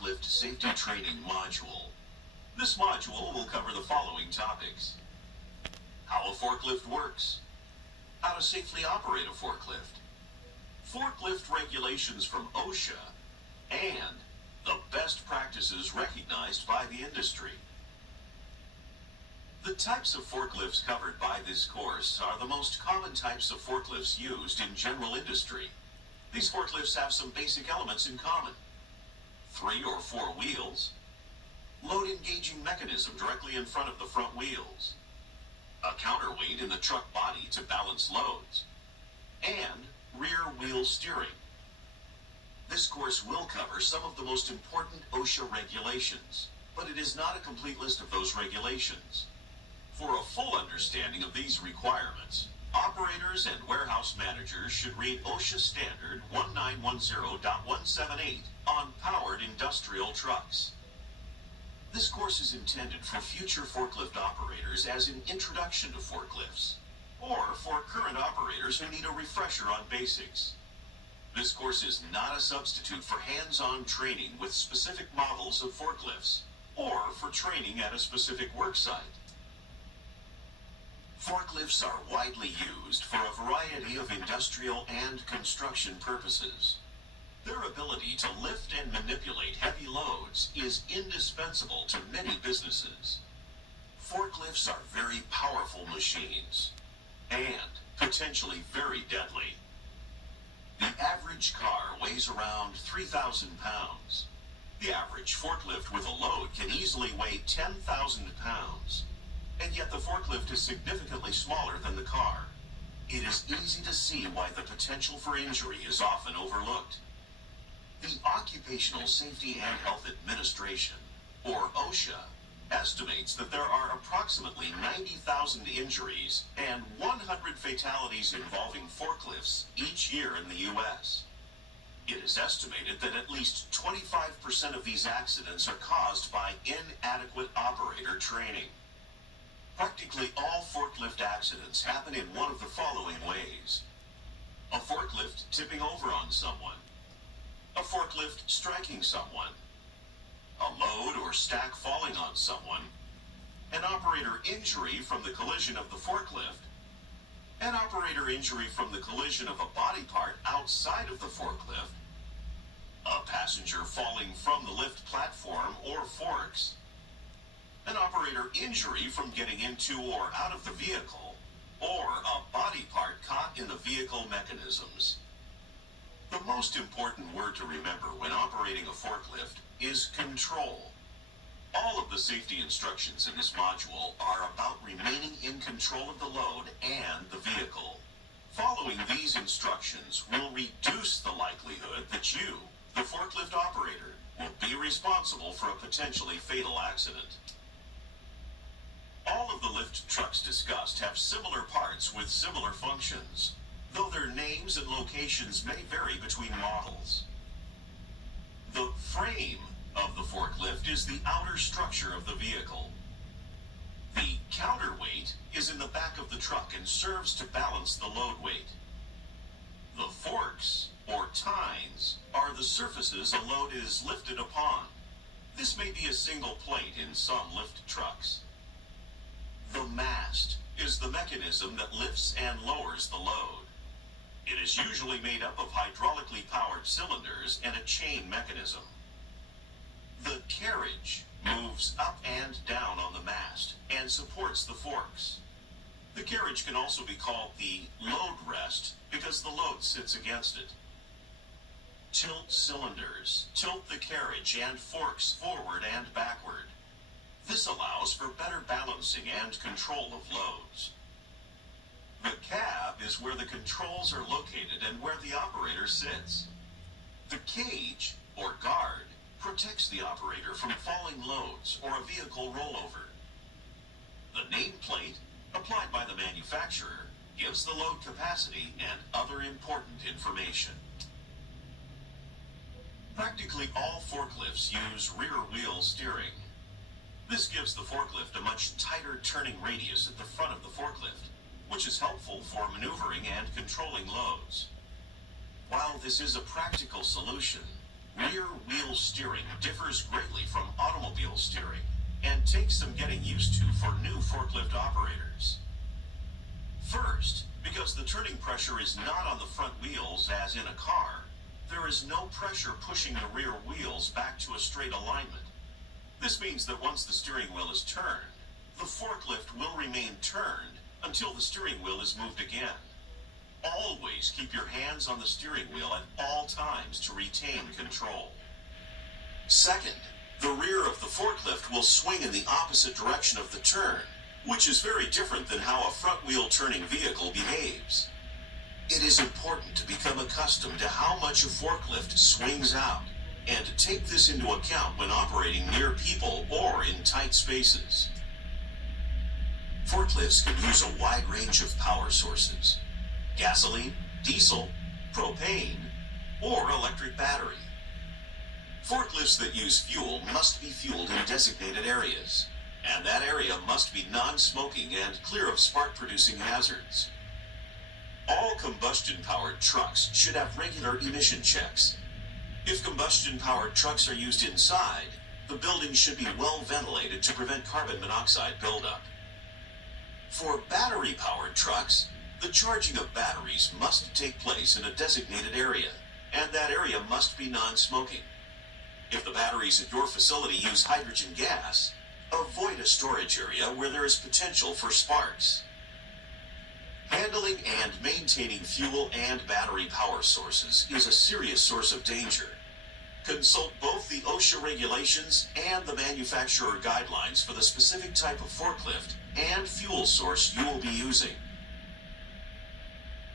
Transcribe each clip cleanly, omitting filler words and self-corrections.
Forklift Safety Training Module. This module will cover the following topics: how a forklift works, how to safely operate a forklift, forklift regulations from OSHA, and the best practices recognized by the industry. The types of forklifts covered by this course are the most common types of forklifts used in general industry. These forklifts have some basic elements in common: 3 or 4 wheels, load engaging mechanism directly in front of the front wheels, a counterweight in the truck body to balance loads, and rear wheel steering. This course will cover some of the most important OSHA regulations, but it is not a complete list of those regulations. For a full understanding of these requirements, operators and warehouse managers should read OSHA Standard 1910.178 on powered industrial trucks. This course is intended for future forklift operators as an introduction to forklifts, or for current operators who need a refresher on basics. This course is not a substitute for hands-on training with specific models of forklifts, or for training at a specific worksite. Forklifts are widely used for a variety of industrial and construction purposes. Their ability to lift and manipulate heavy loads is indispensable to many businesses. Forklifts are very powerful machines, and potentially very deadly. The average car weighs around 3,000 pounds. The average forklift with a load can easily weigh 10,000 pounds. And yet the forklift is significantly smaller than the car. It is easy to see why the potential for injury is often overlooked. The Occupational Safety and Health Administration, or OSHA, estimates that there are approximately 90,000 injuries and 100 fatalities involving forklifts each year in the U.S. It is estimated that at least 25% of these accidents are caused by inadequate operator training. Practically all forklift accidents happen in one of the following ways: a forklift tipping over on someone, a forklift striking someone, a load or stack falling on someone, an operator injury from the collision of the forklift, an operator injury from the collision of a body part outside of the forklift, a passenger falling from the lift platform or forks, an operator injury from getting into or out of the vehicle, or a body part caught in the vehicle mechanisms. The most important word to remember when operating a forklift is control. All of the safety instructions in this module are about remaining in control of the load and the vehicle. Following these instructions will reduce the likelihood that you, the forklift operator, will be responsible for a potentially fatal accident. All of the lift trucks discussed have similar parts with similar functions, though their names and locations may vary between models. The frame of the forklift is the outer structure of the vehicle. The counterweight is in the back of the truck and serves to balance the load weight. The forks, or tines, are the surfaces a load is lifted upon. This may be a single plate in some lift trucks. The mast is the mechanism that lifts and lowers the load. It is usually made up of hydraulically powered cylinders and a chain mechanism. The carriage moves up and down on the mast and supports the forks. The carriage can also be called the load rest because the load sits against it. Tilt cylinders tilt the carriage and forks forward and backward. This allows for better balancing and control of loads. The cab is where the controls are located and where the operator sits. The cage, or guard, protects the operator from falling loads or a vehicle rollover. The nameplate, applied by the manufacturer, gives the load capacity and other important information. Practically all forklifts use rear wheel steering. This gives the forklift a much tighter turning radius at the front of the forklift, which is helpful for maneuvering and controlling loads. While this is a practical solution, rear wheel steering differs greatly from automobile steering and takes some getting used to for new forklift operators. First, because the turning pressure is not on the front wheels as in a car, there is no pressure pushing the rear wheels back to a straight alignment. This means that once the steering wheel is turned, the forklift will remain turned until the steering wheel is moved again. Always keep your hands on the steering wheel at all times to retain control. Second, the rear of the forklift will swing in the opposite direction of the turn, which is very different than how a front wheel turning vehicle behaves. It is important to become accustomed to how much a forklift swings out, and to take this into account when operating near people or in tight spaces. Forklifts can use a wide range of power sources: gasoline, diesel, propane, or electric battery. Forklifts that use fuel must be fueled in designated areas, and that area must be non-smoking and clear of spark-producing hazards. All combustion-powered trucks should have regular emission checks. If combustion-powered trucks are used inside, the building should be well ventilated to prevent carbon monoxide buildup. For battery-powered trucks, the charging of batteries must take place in a designated area, and that area must be non-smoking. If the batteries at your facility use hydrogen gas, avoid a storage area where there is potential for sparks. Handling and maintaining fuel and battery power sources is a serious source of danger. Consult both the OSHA regulations and the manufacturer guidelines for the specific type of forklift and fuel source you will be using.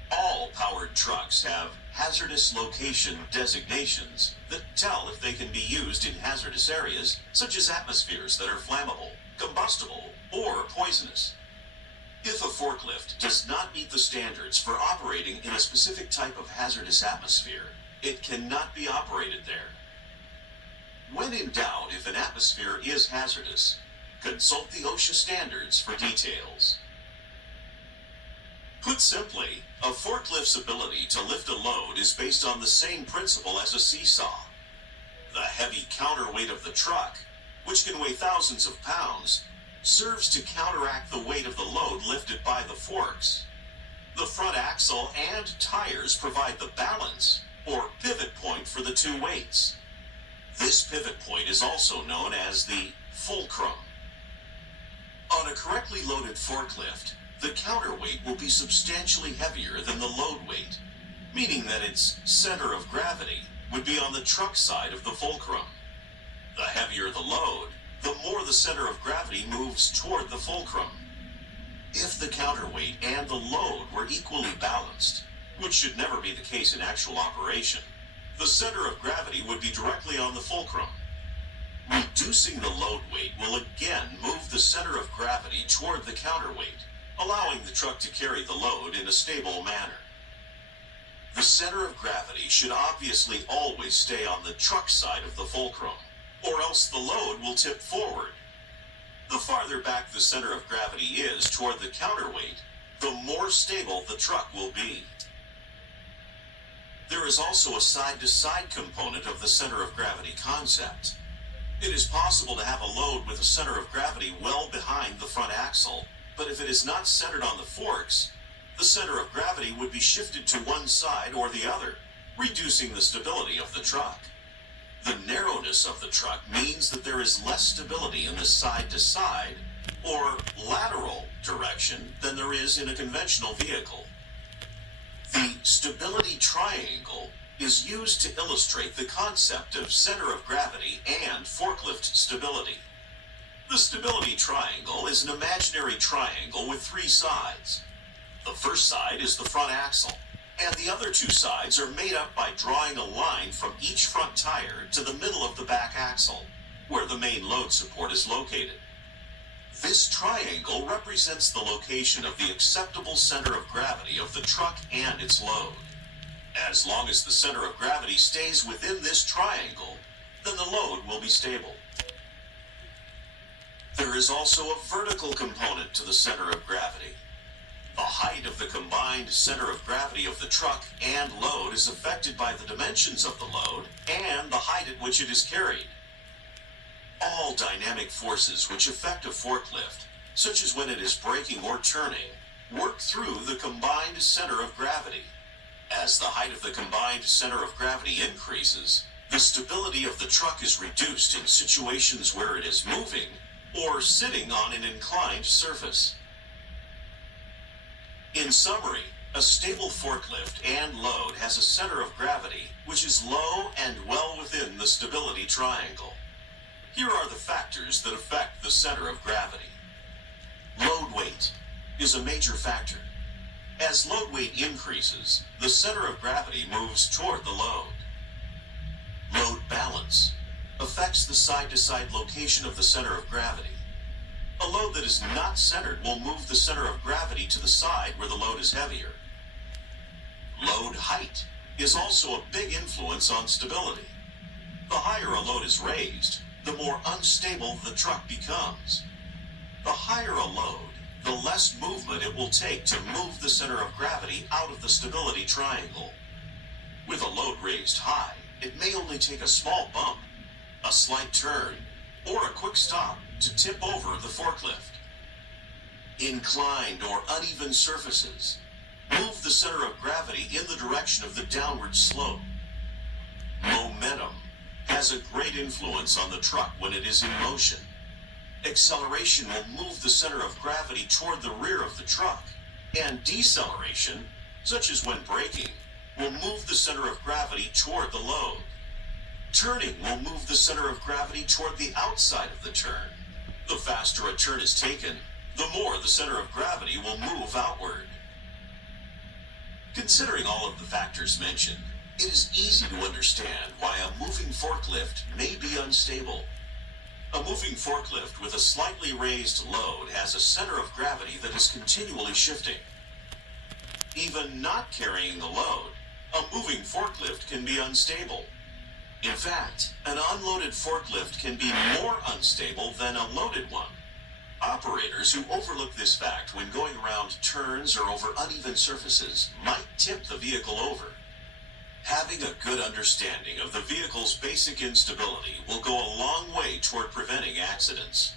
All powered trucks have hazardous location designations that tell if they can be used in hazardous areas, such as atmospheres that are flammable, combustible, or poisonous. If a forklift does not meet the standards for operating in a specific type of hazardous atmosphere, it cannot be operated there. When in doubt if an atmosphere is hazardous, consult the OSHA standards for details. Put simply, a forklift's ability to lift a load is based on the same principle as a seesaw. The heavy counterweight of the truck, which can weigh thousands of pounds, serves to counteract the weight of the load lifted by the forks. The front axle and tires provide the balance, or pivot point, for the two weights. This pivot point is also known as the fulcrum. On a correctly loaded forklift, the counterweight will be substantially heavier than the load weight, meaning that its center of gravity would be on the truck side of the fulcrum. The heavier the load, the more the center of gravity moves toward the fulcrum. If the counterweight and the load were equally balanced, which should never be the case in actual operation, the center of gravity would be directly on the fulcrum. Reducing the load weight will again move the center of gravity toward the counterweight, allowing the truck to carry the load in a stable manner. The center of gravity should obviously always stay on the truck side of the fulcrum, or else the load will tip forward. The farther back the center of gravity is toward the counterweight, the more stable the truck will be. There is also a side-to-side component of the center of gravity concept. It is possible to have a load with a center of gravity well behind the front axle, but if it is not centered on the forks, the center of gravity would be shifted to one side or the other, reducing the stability of the truck. The narrowness of the truck means that there is less stability in the side-to-side, or lateral, direction than there is in a conventional vehicle. The stability triangle is used to illustrate the concept of center of gravity and forklift stability. The stability triangle is an imaginary triangle with three sides. The first side is the front axle, and the other two sides are made up by drawing a line from each front tire to the middle of the back axle, where the main load support is located. This triangle represents the location of the acceptable center of gravity of the truck and its load. As long as the center of gravity stays within this triangle, then the load will be stable. There is also a vertical component to the center of gravity. The height of the combined center of gravity of the truck and load is affected by the dimensions of the load and the height at which it is carried. All dynamic forces which affect a forklift, such as when it is braking or turning, work through the combined center of gravity. As the height of the combined center of gravity increases, the stability of the truck is reduced in situations where it is moving or sitting on an inclined surface. In summary, a stable forklift and load has a center of gravity which is low and well within the stability triangle. Here are the factors that affect the center of gravity. Load weight is a major factor. As load weight increases, the center of gravity moves toward the load. Load balance affects the side-to-side location of the center of gravity. A load that is not centered will move the center of gravity to the side where the load is heavier. Load height is also a big influence on stability. The higher a load is raised, the more unstable the truck becomes. The higher a load, the less movement it will take to move the center of gravity out of the stability triangle. With a load raised high, it may only take a small bump, a slight turn, or a quick stop to tip over the forklift. Inclined or uneven surfaces move the center of gravity in the direction of the downward slope. Momentum has a great influence on the truck when it is in motion. Acceleration will move the center of gravity toward the rear of the truck, and deceleration, such as when braking, will move the center of gravity toward the load. Turning will move the center of gravity toward the outside of the turn. The faster a turn is taken, the more the center of gravity will move outward. Considering all of the factors mentioned, it is easy to understand why a moving forklift may be unstable. A moving forklift with a slightly raised load has a center of gravity that is continually shifting. Even not carrying the load, a moving forklift can be unstable. In fact, an unloaded forklift can be more unstable than a loaded one. Operators who overlook this fact when going around turns or over uneven surfaces might tip the vehicle over. Having a good understanding of the vehicle's basic instability will go a long way toward preventing accidents.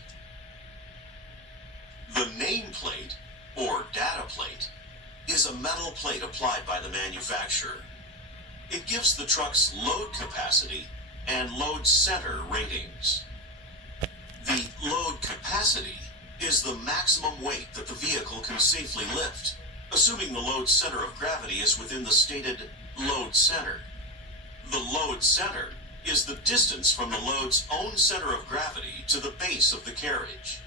The nameplate, or data plate, is a metal plate applied by the manufacturer. It gives the truck's load capacity and load center ratings. The load capacity is the maximum weight that the vehicle can safely lift, assuming the load center of gravity is within the stated load center. The load center is the distance from the load's own center of gravity to the base of the carriage.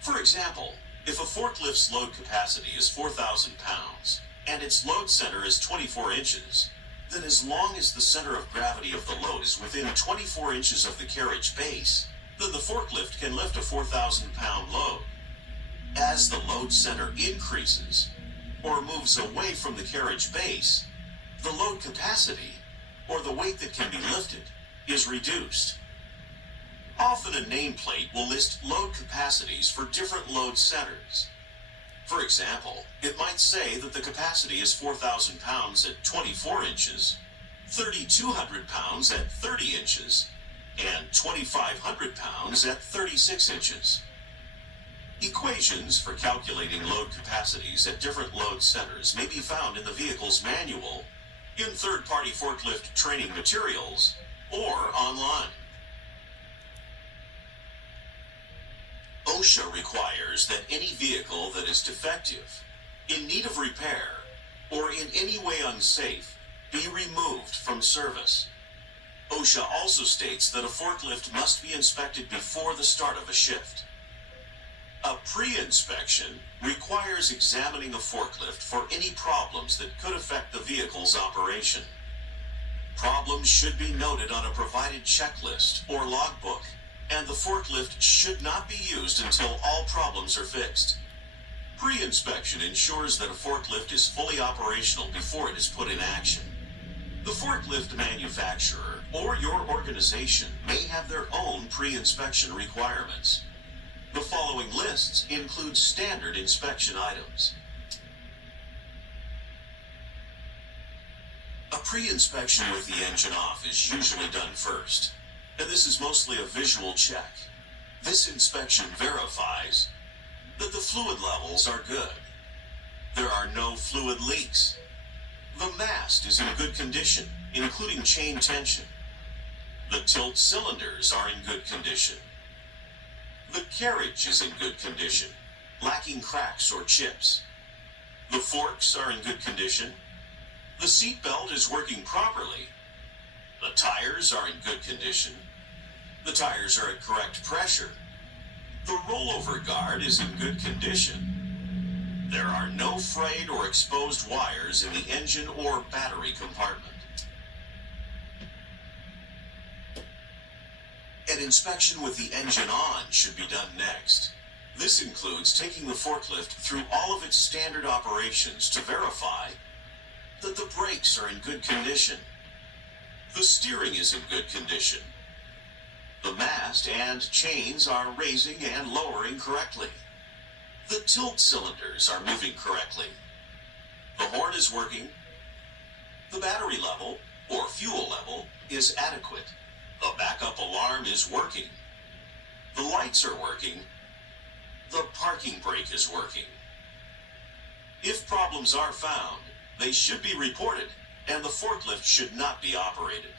For example, if a forklift's load capacity is 4,000 pounds and its load center is 24 inches, then as long as the center of gravity of the load is within 24 inches of the carriage base, then the forklift can lift a 4,000-pound load. As the load center increases or moves away from the carriage base, the load capacity, or the weight that can be lifted, is reduced. Often a nameplate will list load capacities for different load centers. For example, it might say that the capacity is 4,000 pounds at 24 inches, 3,200 pounds at 30 inches, and 2,500 pounds at 36 inches. Equations for calculating load capacities at different load centers may be found in the vehicle's manual, in third-party forklift training materials, or online. OSHA requires that any vehicle that is defective, in need of repair, or in any way unsafe be removed from service. OSHA also states that a forklift must be inspected before the start of a shift. A pre-inspection requires examining a forklift for any problems that could affect the vehicle's operation. Problems should be noted on a provided checklist or logbook, and the forklift should not be used until all problems are fixed. Pre-inspection ensures that a forklift is fully operational before it is put in action. The forklift manufacturer or your organization may have their own pre-inspection requirements. The following lists include standard inspection items. pre-inspection with the engine off is usually done first, and this is mostly a visual check. This inspection verifies that the fluid levels are good. There are no fluid leaks. The mast is in good condition, including chain tension. The tilt cylinders are in good condition. The carriage is in good condition, lacking cracks or chips. The forks are in good condition. The seat belt is working properly. The tires are in good condition. The tires are at correct pressure. The rollover guard is in good condition. There are no frayed or exposed wires in the engine or battery compartment. An inspection with the engine on should be done next. This includes taking the forklift through all of its standard operations to verify that the brakes are in good condition. The steering is in good condition. The mast and chains are raising and lowering correctly. The tilt cylinders are moving correctly. The horn is working. The battery level, or fuel level, is adequate. The backup alarm is working. The lights are working. The parking brake is working. If problems are found, they should be reported, and the forklift should not be operated.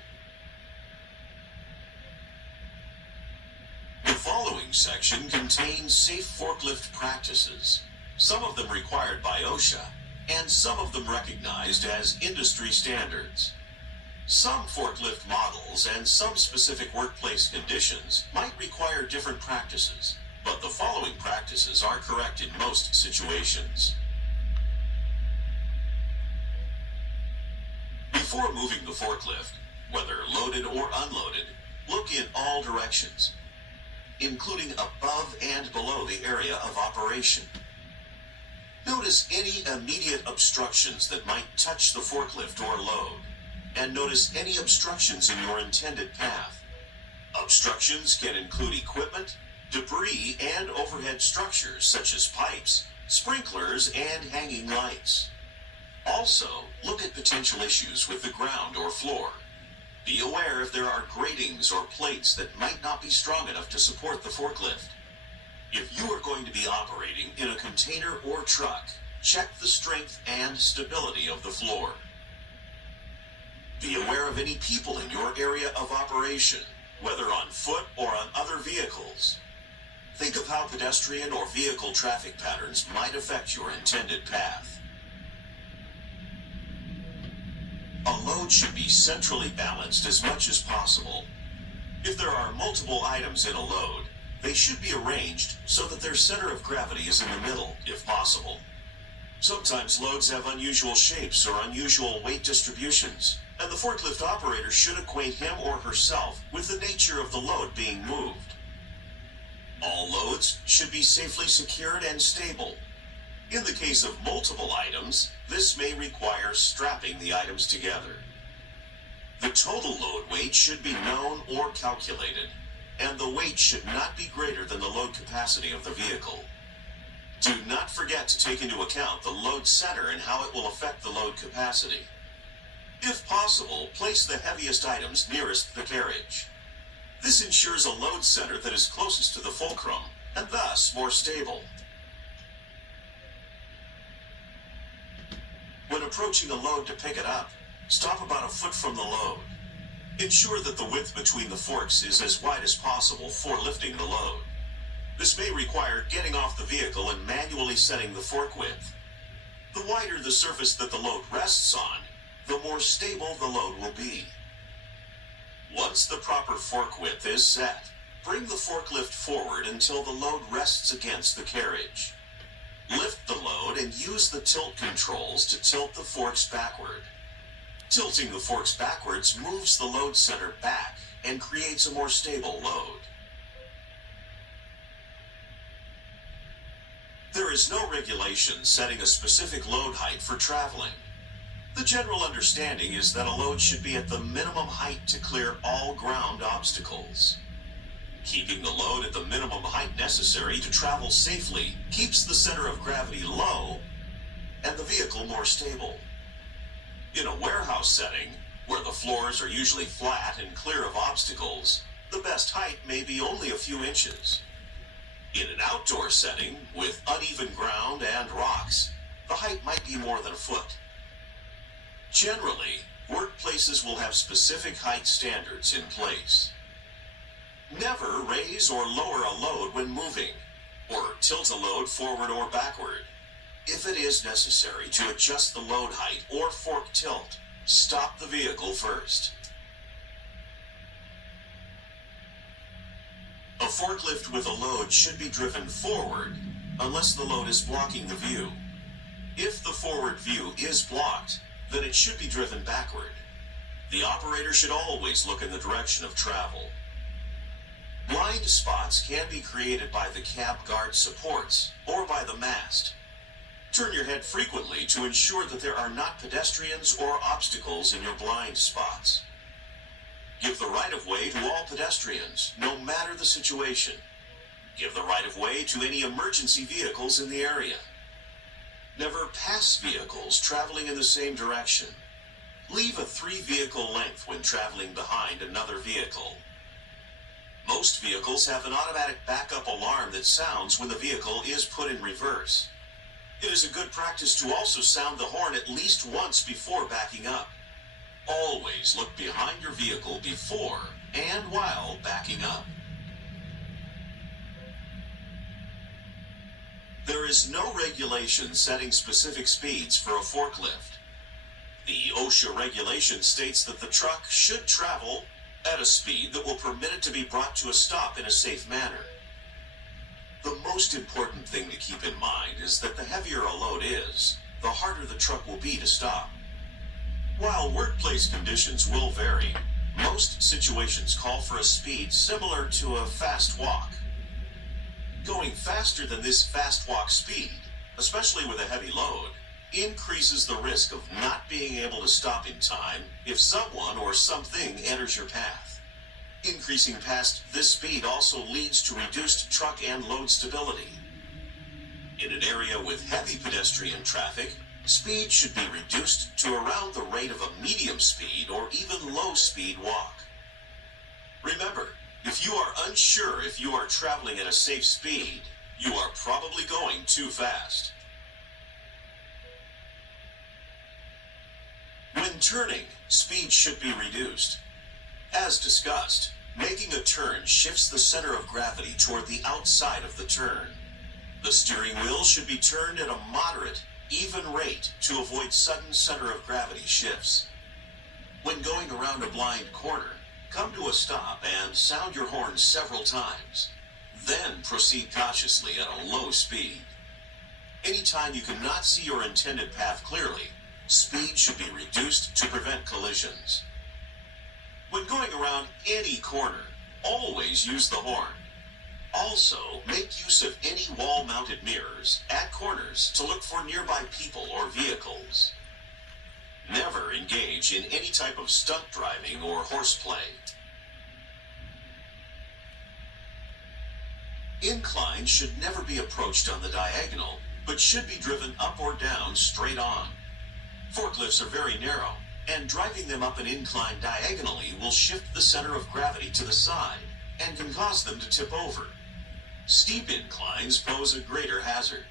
The following section contains safe forklift practices, some of them required by OSHA, and some of them recognized as industry standards. Some forklift models and some specific workplace conditions might require different practices, but the following practices are correct in most situations. Before moving the forklift, whether loaded or unloaded, look in all directions, including above and below the area of operation. Notice any immediate obstructions that might touch the forklift or load, and notice any obstructions in your intended path. Obstructions can include equipment, debris, and overhead structures such as pipes, sprinklers, and hanging lights. Also, look at potential issues with the ground or floor. Be aware if there are gratings or plates that might not be strong enough to support the forklift. If you are going to be operating in a container or truck, check the strength and stability of the floor. Be aware of any people in your area of operation, whether on foot or on other vehicles. Think of how pedestrian or vehicle traffic patterns might affect your intended path. A load should be centrally balanced as much as possible. If there are multiple items in a load, they should be arranged so that their center of gravity is in the middle, if possible. Sometimes loads have unusual shapes or unusual weight distributions, and the forklift operator should acquaint him or herself with the nature of the load being moved. All loads should be safely secured and stable. In the case of multiple items, this may require strapping the items together. The total load weight should be known or calculated, and the weight should not be greater than the load capacity of the vehicle. Do not forget to take into account the load center and how it will affect the load capacity. If possible, place the heaviest items nearest the carriage. This ensures a load center that is closest to the fulcrum, and thus more stable. When approaching a load to pick it up, stop about a foot from the load. Ensure that the width between the forks is as wide as possible for lifting the load. This may require getting off the vehicle and manually setting the fork width. The wider the surface that the load rests on, the more stable the load will be. Once the proper fork width is set, bring the forklift forward until the load rests against the carriage. Lift the load and use the tilt controls to tilt the forks backward. Tilting the forks backwards moves the load center back and creates a more stable load. There is no regulation setting a specific load height for traveling. The general understanding is that a load should be at the minimum height to clear all ground obstacles. Keeping the load at the minimum height necessary to travel safely keeps the center of gravity low and the vehicle more stable. In a warehouse setting, Where the floors are usually flat and clear of obstacles, the best height may be only a few inches. In an outdoor setting with uneven ground and rocks, the height might be more than a foot. Generally, workplaces will have specific height standards in place. Never raise or lower a load when moving, or tilt a load forward or backward. If it is necessary to adjust the load height or fork tilt, stop the vehicle first. A forklift with a load should be driven forward unless the load is blocking the view. If the forward view is blocked, then it should be driven backward. The operator should always look in the direction of travel. Blind spots can be created by the cab guard supports or by the mast. Turn your head frequently to ensure that there are not pedestrians or obstacles in your blind spots. Give the right-of-way to all pedestrians, no matter the situation. Give the right-of-way to any emergency vehicles in the area. Never pass vehicles traveling in the same direction. Leave a 3-vehicle length when traveling behind another vehicle. Most vehicles have an automatic backup alarm that sounds when the vehicle is put in reverse. It is a good practice to also sound the horn at least once before backing up. Always look behind your vehicle before and while backing up. There is no regulation setting specific speeds for a forklift. The OSHA regulation states that the truck should travel at a speed that will permit it to be brought to a stop in a safe manner. The most important thing to keep in mind is that the heavier a load is, the harder the truck will be to stop. While workplace conditions will vary, most situations call for a speed similar to a fast walk. Going faster than this fast walk speed, especially with a heavy load, increases the risk of not being able to stop in time if someone or something enters your path. Increasing past this speed also leads to reduced truck and load stability. In an area with heavy pedestrian traffic, speed should be reduced to around the rate of a medium speed or even low speed walk. Remember, if you are unsure if you are traveling at a safe speed, you are probably going too fast. When turning, speed should be reduced. As discussed, making a turn shifts the center of gravity toward the outside of the turn. The steering wheel should be turned at a moderate, even rate to avoid sudden center of gravity shifts. When going around a blind corner, come to a stop and sound your horn several times. Then proceed cautiously at a low speed. Anytime you cannot see your intended path clearly, speed should be reduced to prevent collisions. When going around any corner, always use the horn. Also, make use of any wall-mounted mirrors at corners to look for nearby people or vehicles. Never engage in any type of stunt driving or horseplay. Inclines should never be approached on the diagonal, but should be driven up or down straight on. Forklifts are very narrow, and driving them up an incline diagonally will shift the center of gravity to the side and can cause them to tip over. Steep inclines pose a greater hazard.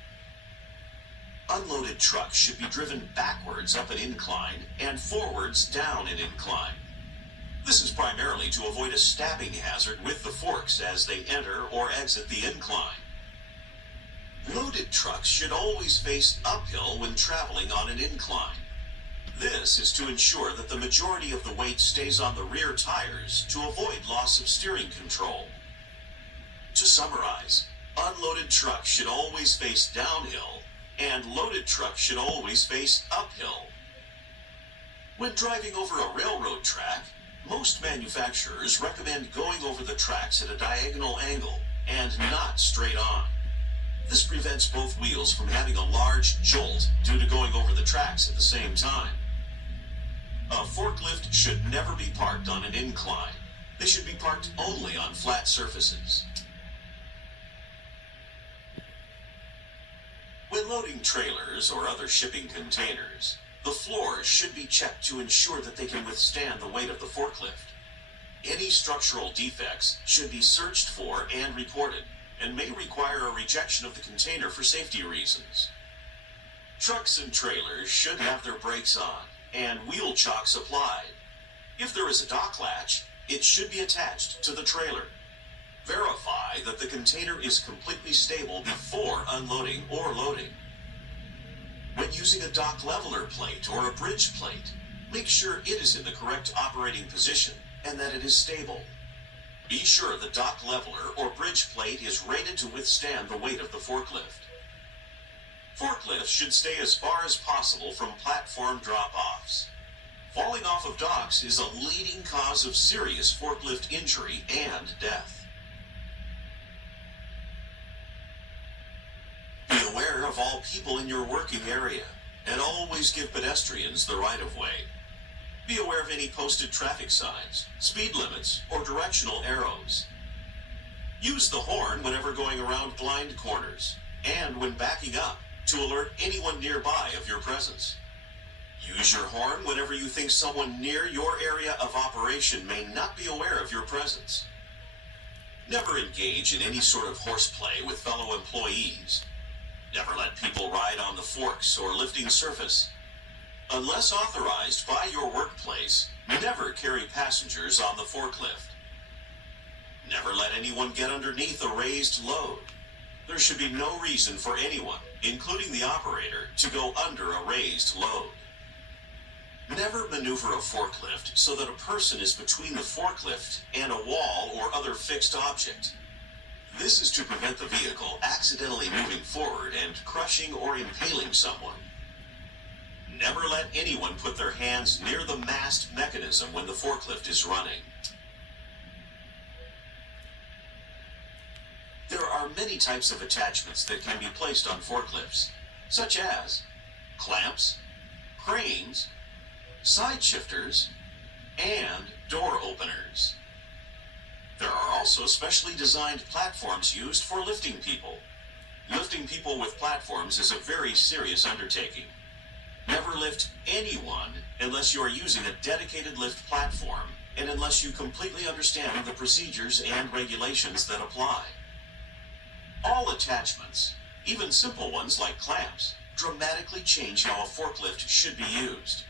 Unloaded trucks should be driven backwards up an incline and forwards down an incline. This is primarily to avoid a stabbing hazard with the forks as they enter or exit the incline. Loaded trucks should always face uphill when traveling on an incline. This is to ensure that the majority of the weight stays on the rear tires to avoid loss of steering control. To summarize, unloaded trucks should always face downhill, and loaded trucks should always face uphill. When driving over a railroad track, most manufacturers recommend going over the tracks at a diagonal angle and not straight on. This prevents both wheels from having a large jolt due to going over the tracks at the same time. A forklift should never be parked on an incline. They should be parked only on flat surfaces. When loading trailers or other shipping containers, The floors should be checked to ensure that they can withstand the weight of the forklift. Any structural defects should be searched for and reported, and may require a rejection of the container for safety reasons. Trucks and trailers should have their brakes on and wheel chocks applied. If there is a dock latch, it should be attached to the trailer. Verify that the container is completely stable before unloading or loading. When using a dock leveler plate or a bridge plate, make sure it is in the correct operating position and that it is stable. Be sure the dock leveler or bridge plate is rated to withstand the weight of the forklift. Forklifts should stay as far as possible from platform drop-offs. Falling off of docks is a leading cause of serious forklift injury and death. Be aware of all people in your working area, and always give pedestrians the right-of-way. Be aware of any posted traffic signs, speed limits, or directional arrows. Use the horn whenever going around blind corners, and when backing up, to alert anyone nearby of your presence. Use your horn whenever you think someone near your area of operation may not be aware of your presence. Never engage in any sort of horseplay with fellow employees. Never let people ride on the forks or lifting surface. Unless authorized by your workplace, never carry passengers on the forklift. Never let anyone get underneath a raised load. There should be no reason for anyone, including the operator, to go under a raised load. Never maneuver a forklift so that a person is between the forklift and a wall or other fixed object. This is to prevent the vehicle accidentally moving forward and crushing or impaling someone. Never let anyone put their hands near the mast mechanism when the forklift is running. There are many types of attachments that can be placed on forklifts, such as clamps, cranes, side shifters, and door openers. There are also specially designed platforms used for lifting people. Lifting people with platforms is a very serious undertaking. Never lift anyone unless you are using a dedicated lift platform and unless you completely understand the procedures and regulations that apply. All attachments, even simple ones like clamps, dramatically change how a forklift should be used.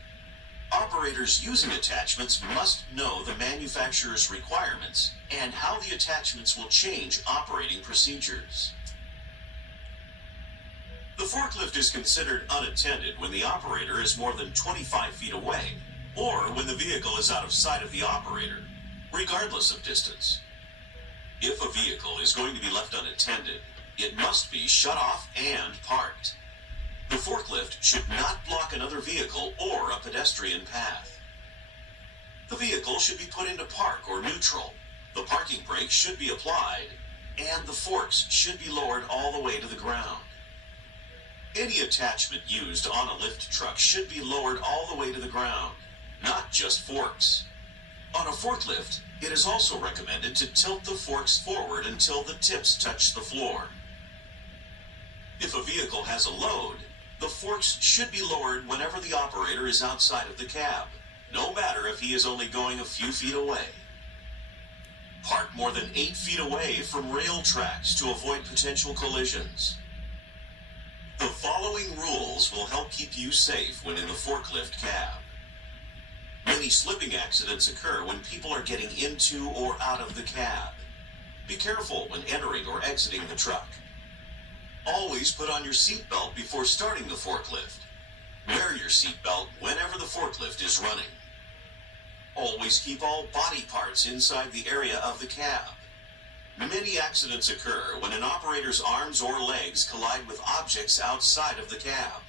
Operators using attachments must know the manufacturer's requirements and how the attachments will change operating procedures. The forklift is considered unattended when the operator is more than 25 feet away, or when the vehicle is out of sight of the operator, regardless of distance. If a vehicle is going to be left unattended, it must be shut off and parked. The forklift should not block another vehicle or a pedestrian path. The vehicle should be put into park or neutral. The parking brake should be applied, and the forks should be lowered all the way to the ground. Any attachment used on a lift truck should be lowered all the way to the ground, not just forks. On a forklift, it is also recommended to tilt the forks forward until the tips touch the floor. If a vehicle has a load, the forks should be lowered whenever the operator is outside of the cab, no matter if he is only going a few feet away. Park more than 8 feet away from rail tracks to avoid potential collisions. The following rules will help keep you safe when in the forklift cab. Many slipping accidents occur when people are getting into or out of the cab. Be careful when entering or exiting the truck. Always put on your seatbelt before starting the forklift. Wear your seatbelt whenever the forklift is running. Always keep all body parts inside the area of the cab. Many accidents occur when an operator's arms or legs collide with objects outside of the cab.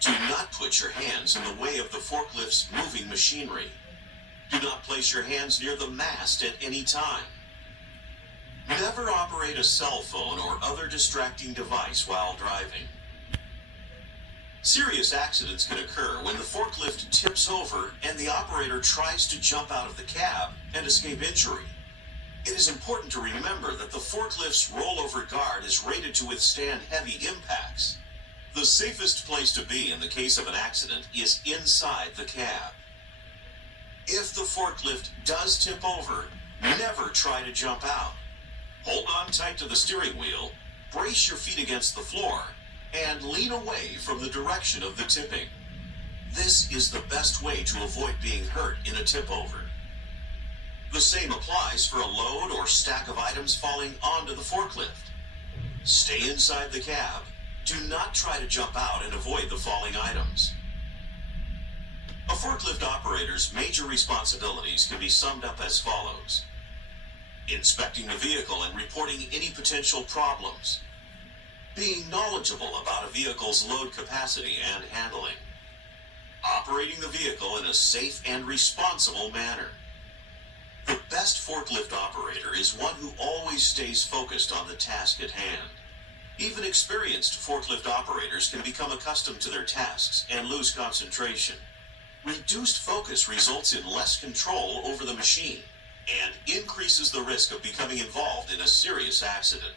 Do not put your hands in the way of the forklift's moving machinery. Do not place your hands near the mast at any time. Never operate a cell phone or other distracting device while driving. Serious accidents can occur when the forklift tips over and the operator tries to jump out of the cab and escape injury. It is important to remember that the forklift's rollover guard is rated to withstand heavy impacts. The safest place to be in the case of an accident is inside the cab. If the forklift does tip over, never try to jump out. Hold on tight to the steering wheel, brace your feet against the floor, and lean away from the direction of the tipping. This is the best way to avoid being hurt in a tip over. The same applies for a load or stack of items falling onto the forklift. Stay inside the cab. Do not try to jump out and avoid the falling items. A forklift operator's major responsibilities can be summed up as follows: inspecting the vehicle and reporting any potential problems, being knowledgeable about a vehicle's load capacity and handling, operating the vehicle in a safe and responsible manner. The best forklift operator is one who always stays focused on the task at hand. Even experienced forklift operators can become accustomed to their tasks and lose concentration. Reduced focus results in less control over the machine and increases the risk of becoming involved in a serious accident.